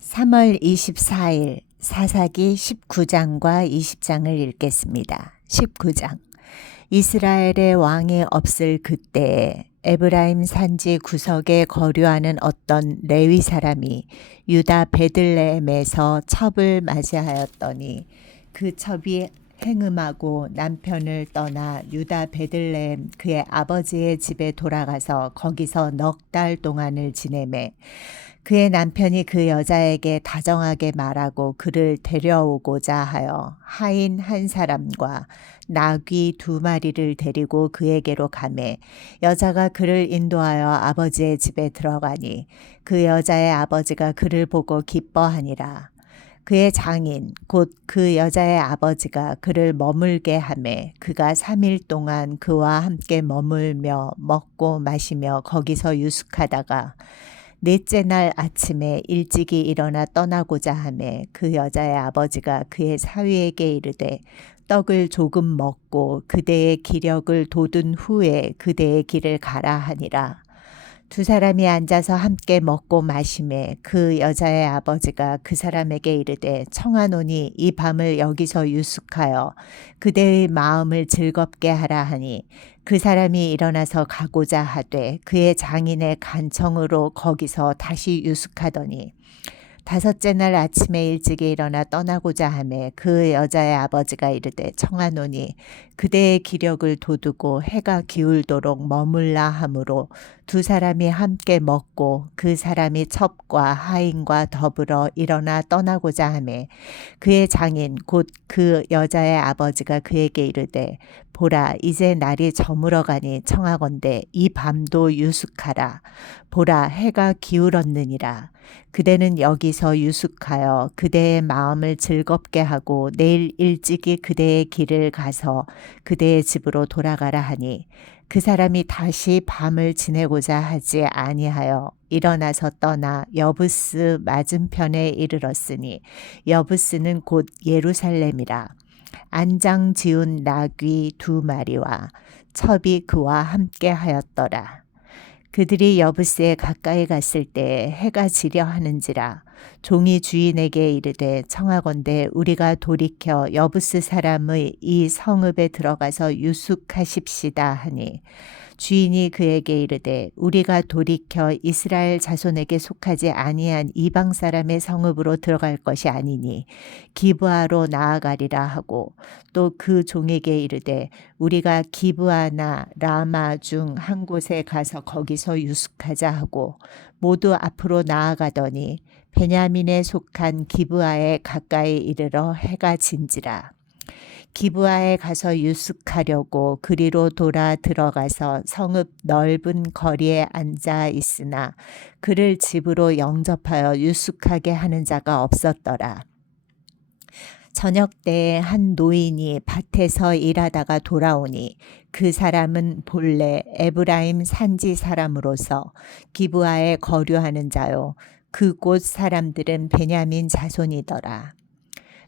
3월 24일 사사기 19장과 20장을 읽겠습니다. 19장. 이스라엘의 왕이 없을 그때에 에브라임 산지 구석에 거류하는 어떤 레위 사람이 유다 베들레헴에서 첩을 맞이하였더니 그 첩이 행음하고 남편을 떠나 유다 베들레헴 그의 아버지의 집에 돌아가서 거기서 넉 달 동안을 지내매 그의 남편이 그 여자에게 다정하게 말하고 그를 데려오고자 하여 하인 한 사람과 나귀 2마리를 데리고 그에게로 가매 여자가 그를 인도하여 아버지의 집에 들어가니 그 여자의 아버지가 그를 보고 기뻐하니라. 그의 장인 곧 그 여자의 아버지가 그를 머물게 하매 그가 3일 동안 그와 함께 머물며 먹고 마시며 거기서 유숙하다가 넷째 날 아침에 일찍이 일어나 떠나고자 하매 그 여자의 아버지가 그의 사위에게 이르되 떡을 조금 먹고 그대의 기력을 돋운 후에 그대의 길을 가라 하니라. 두 사람이 앉아서 함께 먹고 마시매 그 여자의 아버지가 그 사람에게 이르되 청하노니 이 밤을 여기서 유숙하여 그대의 마음을 즐겁게 하라 하니 그 사람이 일어나서 가고자 하되 그의 장인의 간청으로 거기서 다시 유숙하더니 5째 날 아침에 일찍이 일어나 떠나고자 하매 그 여자의 아버지가 이르되 청하노니 그대의 기력을 돋우고 해가 기울도록 머물라 하므로 두 사람이 함께 먹고 그 사람이 첩과 하인과 더불어 일어나 떠나고자 하매 그의 장인 곧 그 여자의 아버지가 그에게 이르되 보라 이제 날이 저물어가니 청하건대 이 밤도 유숙하라. 보라 해가 기울었느니라. 그대는 여기서 유숙하여 그대의 마음을 즐겁게 하고 내일 일찍이 그대의 길을 가서 그대의 집으로 돌아가라 하니 그 사람이 다시 밤을 지내고자 하지 아니하여 일어나서 떠나 여부스 맞은편에 이르렀으니 여부스는 곧 예루살렘이라. 안장 지운 나귀 2마리와 첩이 그와 함께 하였더라. 그들이 여부스에 가까이 갔을 때 해가 지려 하는지라 종이 주인에게 이르되 청하건대 우리가 돌이켜 여부스 사람의 이 성읍에 들어가서 유숙하십시다 하니 주인이 그에게 이르되 우리가 돌이켜 이스라엘 자손에게 속하지 아니한 이방 사람의 성읍으로 들어갈 것이 아니니 기브아로 나아가리라 하고 또 그 종에게 이르되 우리가 기브아나 라마 중 한 곳에 가서 거기서 유숙하자 하고 모두 앞으로 나아가더니 베냐민에 속한 기브아에 가까이 이르러 해가 진지라. 기브아에 가서 유숙하려고 그리로 돌아 들어가서 성읍 넓은 거리에 앉아 있으나 그를 집으로 영접하여 유숙하게 하는 자가 없었더라. 저녁 때에 한 노인이 밭에서 일하다가 돌아오니 그 사람은 본래 에브라임 산지 사람으로서 기브아에 거류하는 자요 그곳 사람들은 베냐민 자손이더라.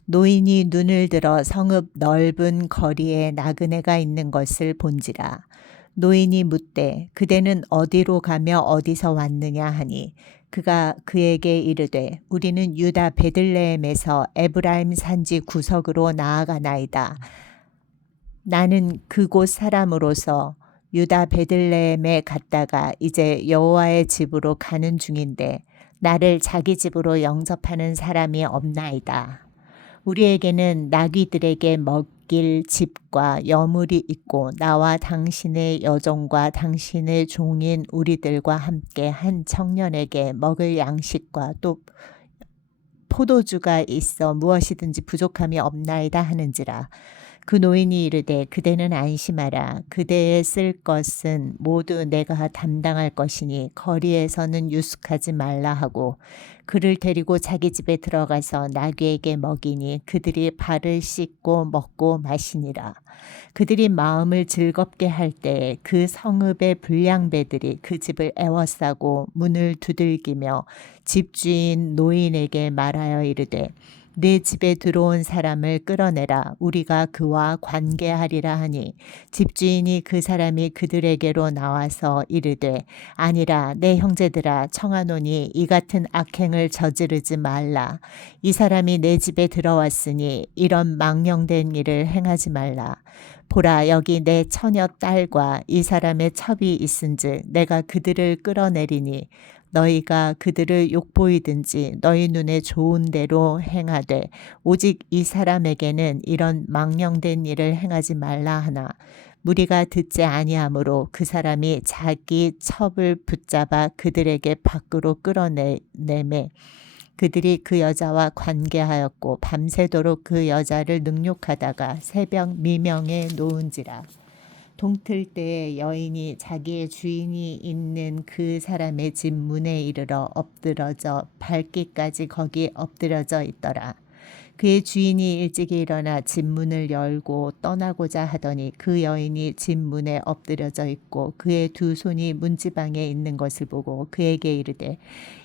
노인이 눈을 들어 성읍 넓은 거리에 나그네가 있는 것을 본지라. 노인이 묻되 그대는 어디로 가며 어디서 왔느냐 하니 그가 그에게 이르되 우리는 유다 베들레헴에서 에브라임 산지 구석으로 나아가나이다. 나는 그곳 사람으로서 유다 베들레헴에 갔다가 이제 여호와의 집으로 가는 중인데 나를 자기 집으로 영접하는 사람이 없나이다. 우리에게는 나귀들에게 먹일 집과 여물이 있고 나와 당신의 여종과 당신의 종인 우리들과 함께 한 청년에게 먹을 양식과 또 포도주가 있어 무엇이든지 부족함이 없나이다 하는지라. 그 노인이 이르되 그대는 안심하라. 그대의 쓸 것은 모두 내가 담당할 것이니 거리에서는 유숙하지 말라 하고 그를 데리고 자기 집에 들어가서 나귀에게 먹이니 그들이 발을 씻고 먹고 마시니라. 그들이 마음을 즐겁게 할 때 그 성읍의 불량배들이 그 집을 애워싸고 문을 두들기며 집주인 노인에게 말하여 이르되 내 집에 들어온 사람을 끌어내라. 우리가 그와 관계하리라 하니 집주인이 그 사람이 그들에게로 나와서 이르되 아니라 내 형제들아 청하노니 이 같은 악행을 저지르지 말라. 이 사람이 내 집에 들어왔으니 이런 망령된 일을 행하지 말라. 보라 여기 내 처녀 딸과 이 사람의 첩이 있은즉 내가 그들을 끌어내리니 너희가 그들을 욕보이든지 너희 눈에 좋은 대로 행하되 오직 이 사람에게는 이런 망령된 일을 행하지 말라 하나 무리가 듣지 아니하므로 그 사람이 자기 첩을 붙잡아 그들에게 밖으로 끌어내매 그들이 그 여자와 관계하였고 밤새도록 그 여자를 능욕하다가 새벽 미명에 놓은지라. 동틀 때에 여인이 자기의 주인이 있는 그 사람의 집 문에 이르러 엎드러져 밟기까지 거기 엎드려져 있더라. 그의 주인이 일찍이 일어나 집 문을 열고 떠나고자 하더니 그 여인이 집 문에 엎드려져 있고 그의 두 손이 문지방에 있는 것을 보고 그에게 이르되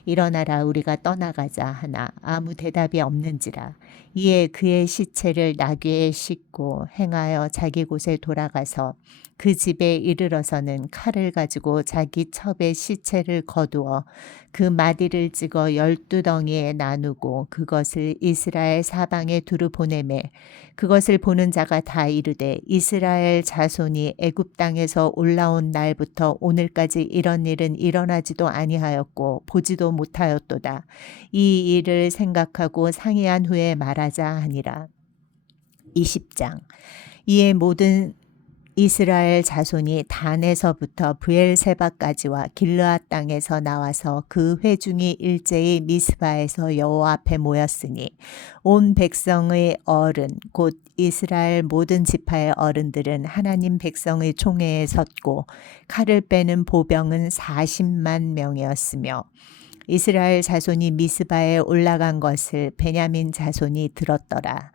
일어나라 우리가 떠나가자 하나 아무 대답이 없는지라. 이에 그의 시체를 나귀에 싣고 행하여 자기 곳에 돌아가서 그 집에 이르러서는 칼을 가지고 자기 첩의 시체를 거두어 그 마디를 찍어 12덩이에 나누고 그것을 이스라엘 사방에 두루 보내매 그것을 보는 자가 다 이르되 이스라엘 자손이 애굽 땅에서 올라온 날부터 오늘까지 이런 일은 일어나지도 아니하였고 보지도 못하였도다. 이 일을 생각하고 상의한 후에 말하자 하니라. 20장. 이에 모든 이스라엘 자손이 단에서부터 브엘세바까지와 길르앗 땅에서 나와서 그 회중이 일제히 미스바에서 여호와 앞에 모였으니 온 백성의 어른 곧 이스라엘 모든 지파의 어른들은 하나님 백성의 총회에 섰고 칼을 빼는 보병은 40만 명이었으며 이스라엘 자손이 미스바에 올라간 것을 베냐민 자손이 들었더라.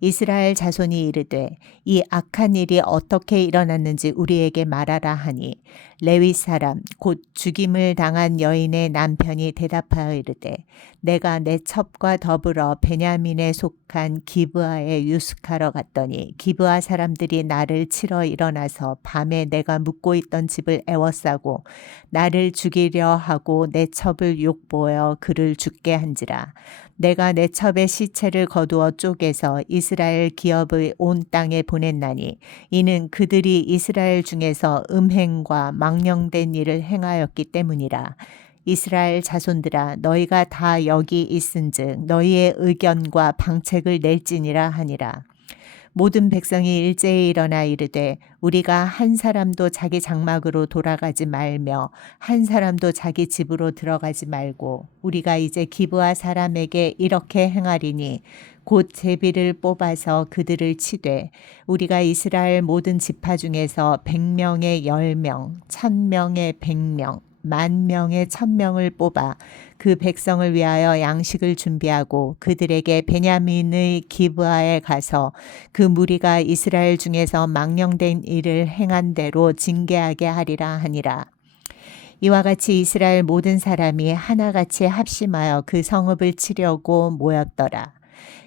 이스라엘 자손이 이르되 이 악한 일이 어떻게 일어났는지 우리에게 말하라 하니 레위 사람 곧 죽임을 당한 여인의 남편이 대답하여 이르되 내가 내 첩과 더불어 베냐민에 속한 기브아에 유숙하러 갔더니 기브아 사람들이 나를 치러 일어나서 밤에 내가 묵고 있던 집을 에워싸고 나를 죽이려 하고 내 첩을 욕보여 그를 죽게 한지라. 내가 내 첩의 시체를 거두어 쪼개서 이스라엘 기업의 온 땅에 보냈나니 이는 그들이 이스라엘 중에서 음행과 망령된 일을 행하였기 때문이라. 이스라엘 자손들아 너희가 다 여기 있은즉 너희의 의견과 방책을 낼지니라 하니라. 모든 백성이 일제히 일어나 이르되 우리가 한 사람도 자기 장막으로 돌아가지 말며 한 사람도 자기 집으로 들어가지 말고 우리가 이제 기브아 사람에게 이렇게 행하리니 곧 제비를 뽑아서 그들을 치되 우리가 이스라엘 모든 지파 중에서 100명에 10명, 1000명에 100명, 10,000명에 1000명을 뽑아 그 백성을 위하여 양식을 준비하고 그들에게 베냐민의 기브아에 가서 그 무리가 이스라엘 중에서 망령된 일을 행한 대로 징계하게 하리라 하니라. 이와 같이 이스라엘 모든 사람이 하나같이 합심하여 그 성읍을 치려고 모였더라.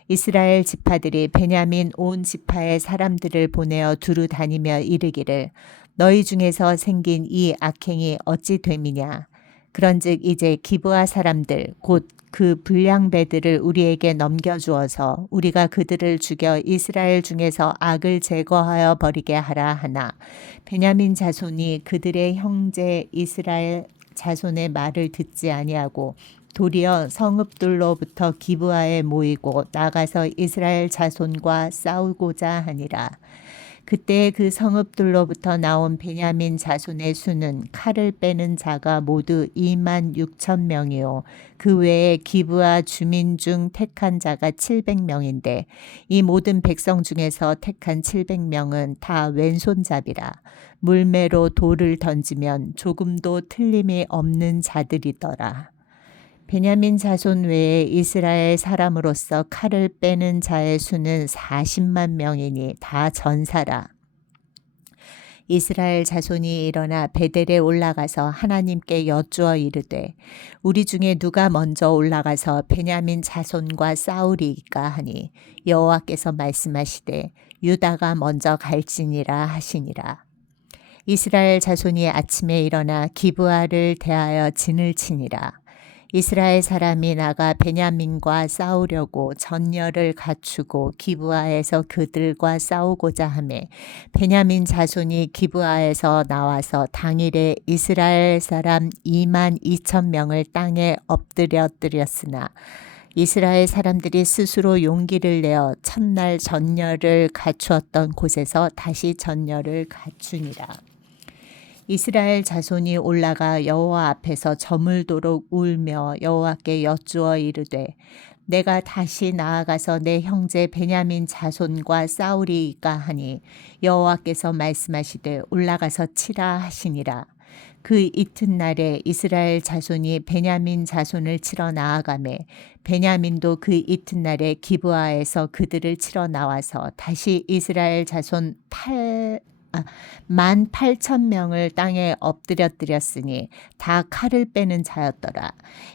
이스라엘 지파들이 베냐민 온 지파의 사람들을 보내어 두루 다니며 이르기를 너희 중에서 생긴 이 악행이 어찌 됨이냐. 그런즉 이제 기브아 사람들 곧 그 불량배들을 우리에게 넘겨주어서 우리가 그들을 죽여 이스라엘 중에서 악을 제거하여 버리게 하라 하나 베냐민 자손이 그들의 형제 이스라엘 자손의 말을 듣지 아니하고 도리어 성읍들로부터 기브아에 모이고 나가서 이스라엘 자손과 싸우고자 하니라. 그때 그 성읍들로부터 나온 베냐민 자손의 수는 칼을 빼는 자가 모두 26,000명이요 그 외에 기브아 주민 중 택한 자가 700명인데 이 모든 백성 중에서 택한 700명은 다 왼손잡이라. 물매로 돌을 던지면 조금도 틀림이 없는 자들이더라. 베냐민 자손 외에 이스라엘 사람으로서 칼을 빼는 자의 수는 40만 명이니 다 전사라. 이스라엘 자손이 일어나 베델에 올라가서 하나님께 여쭈어 이르되 우리 중에 누가 먼저 올라가서 베냐민 자손과 싸우리이까 하니 여호와께서 말씀하시되 유다가 먼저 갈지니라 하시니라. 이스라엘 자손이 아침에 일어나 기브아를 대하여 진을 치니라. 이스라엘 사람이 나가 베냐민과 싸우려고 전열을 갖추고 기브아에서 그들과 싸우고자 하매 베냐민 자손이 기브아에서 나와서 당일에 이스라엘 사람 22,000명을 땅에 엎드렸으나 이스라엘 사람들이 스스로 용기를 내어 첫날 전열을 갖추었던 곳에서 다시 전열을 갖추니라. 이스라엘 자손이 올라가 여호와 앞에서 저물도록 울며 여호와께 여쭈어 이르되 내가 다시 나아가서 내 형제 베냐민 자손과 싸우리이까 하니 여호와께서 말씀하시되 올라가서 치라 하시니라. 그 이튿날에 이스라엘 자손이 베냐민 자손을 치러 나아가매 베냐민도 그 이튿날에 기브아에서 그들을 치러 나와서 다시 이스라엘 자손 18,000명을 땅에 엎드렸으니 다 칼을 빼는 자였더라.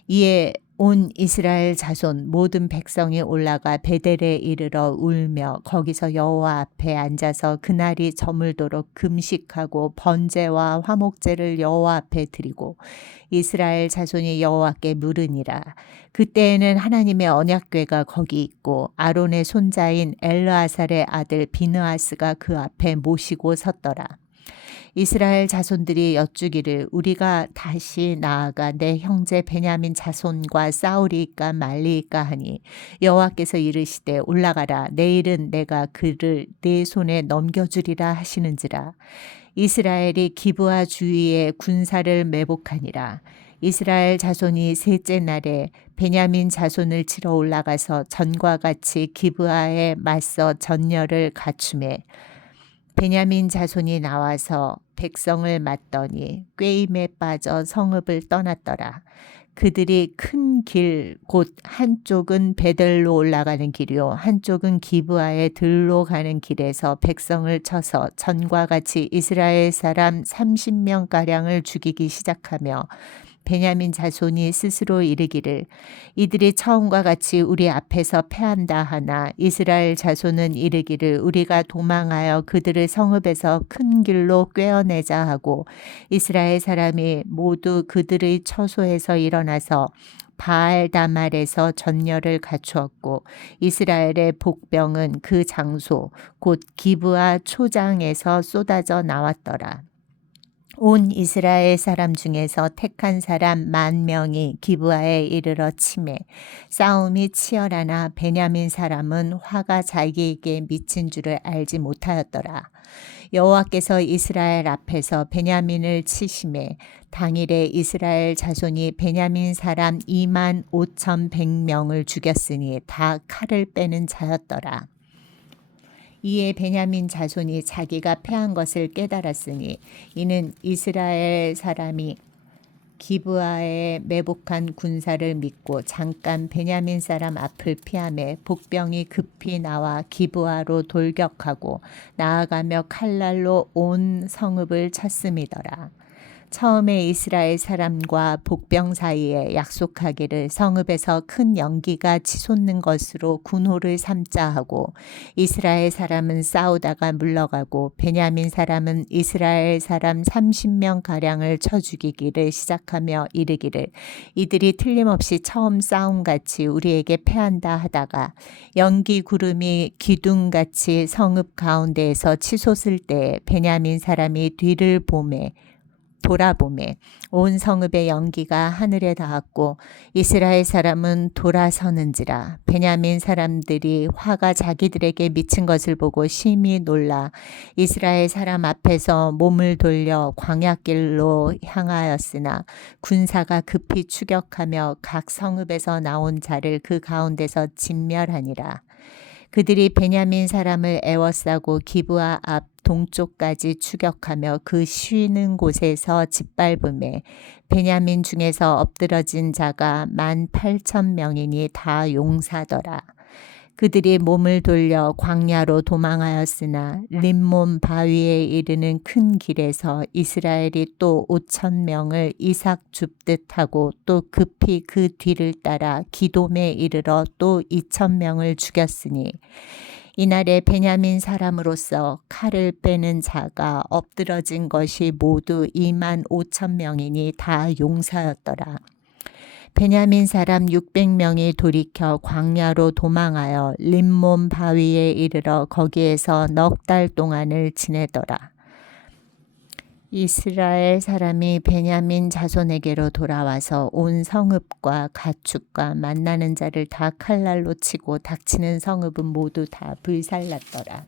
이에 온 이스라엘 자손 모든 백성이 올라가 베델에 이르러 울며 거기서 여호와 앞에 앉아서 그날이 저물도록 금식하고 번제와 화목제를 여호와 앞에 드리고 이스라엘 자손이 여호와께 물으니라. 그때에는 하나님의 언약궤가 거기 있고 아론의 손자인 엘르아살의 아들 비느하스가 그 앞에 모시고 섰더라. 이스라엘 자손들이 여쭈기를 우리가 다시 나아가 내 형제 베냐민 자손과 싸우리이까 말리이까 하니 여호와께서 이르시되 올라가라. 내일은 내가 그를 네 손에 넘겨주리라 하시는지라. 이스라엘이 기브아 주위에 군사를 매복하니라. 이스라엘 자손이 셋째 날에 베냐민 자손을 치러 올라가서 전과 같이 기브아에 맞서 전열을 갖추매 베냐민 자손이 나와서 백성을 맞더니 꾀임에 빠져 성읍을 떠났더라. 그들이 큰 길 곧 한쪽은 베델로 올라가는 길이요 한쪽은 기브아의 들로 가는 길에서 백성을 쳐서 전과 같이 이스라엘 사람 30명가량을 죽이기 시작하며 베냐민 자손이 스스로 이르기를 이들이 처음과 같이 우리 앞에서 패한다 하나 이스라엘 자손은 이르기를 우리가 도망하여 그들을 성읍에서 큰 길로 꿰어내자 하고 이스라엘 사람이 모두 그들의 처소에서 일어나서 바알다말에서 전열을 갖추었고 이스라엘의 복병은 그 장소 곧 기브아 초장에서 쏟아져 나왔더라. 온 이스라엘 사람 중에서 택한 사람 10,000명이 기브아에 이르러 치매 싸움이 치열하나 베냐민 사람은 화가 자기에게 미친 줄을 알지 못하였더라. 여호와께서 이스라엘 앞에서 베냐민을 치심에 당일에 이스라엘 자손이 베냐민 사람 25,100명을 죽였으니 다 칼을 빼는 자였더라. 이에 베냐민 자손이 자기가 패한 것을 깨달았으니 이는 이스라엘 사람이 기브아에 매복한 군사를 믿고 잠깐 베냐민 사람 앞을 피하매 복병이 급히 나와 기브아로 돌격하고 나아가며 칼날로 온 성읍을 쳤음이더라. 처음에 이스라엘 사람과 복병 사이에 약속하기를 성읍에서 큰 연기가 치솟는 것으로 군호를 삼자 하고 이스라엘 사람은 싸우다가 물러가고 베냐민 사람은 이스라엘 사람 30명가량을 쳐 죽이기를 시작하며 이르기를 이들이 틀림없이 처음 싸움같이 우리에게 패한다 하다가 연기 구름이 기둥같이 성읍 가운데에서 치솟을 때에 베냐민 사람이 뒤를 돌아보매 온 성읍의 연기가 하늘에 닿았고 이스라엘 사람은 돌아서는지라. 베냐민 사람들이 화가 자기들에게 미친 것을 보고 심히 놀라 이스라엘 사람 앞에서 몸을 돌려 광야길로 향하였으나 군사가 급히 추격하며 각 성읍에서 나온 자를 그 가운데서 진멸하니라. 그들이 베냐민 사람을 애워싸고 기브아 앞 동쪽까지 추격하며 그 쉬는 곳에서 짓밟음에 베냐민 중에서 엎드러진 자가 18,000명이니 다 용사더라. 그들이 몸을 돌려 광야로 도망하였으나 림몬 바위에 이르는 큰 길에서 이스라엘이 또 5,000명을 이삭 줍듯 하고 또 급히 그 뒤를 따라 기돔에 이르러 또 2,000명을 죽였으니 이날에 베냐민 사람으로서 칼을 빼는 자가 엎드러진 것이 모두 25,000명이니 다 용사였더라. 베냐민 사람 600명이 돌이켜 광야로 도망하여 림몬 바위에 이르러 거기에서 넉 달 동안을 지내더라. 이스라엘 사람이 베냐민 자손에게로 돌아와서 온 성읍과 가축과 만나는 자를 다 칼날로 치고 닥치는 성읍은 모두 다 불살랐더라.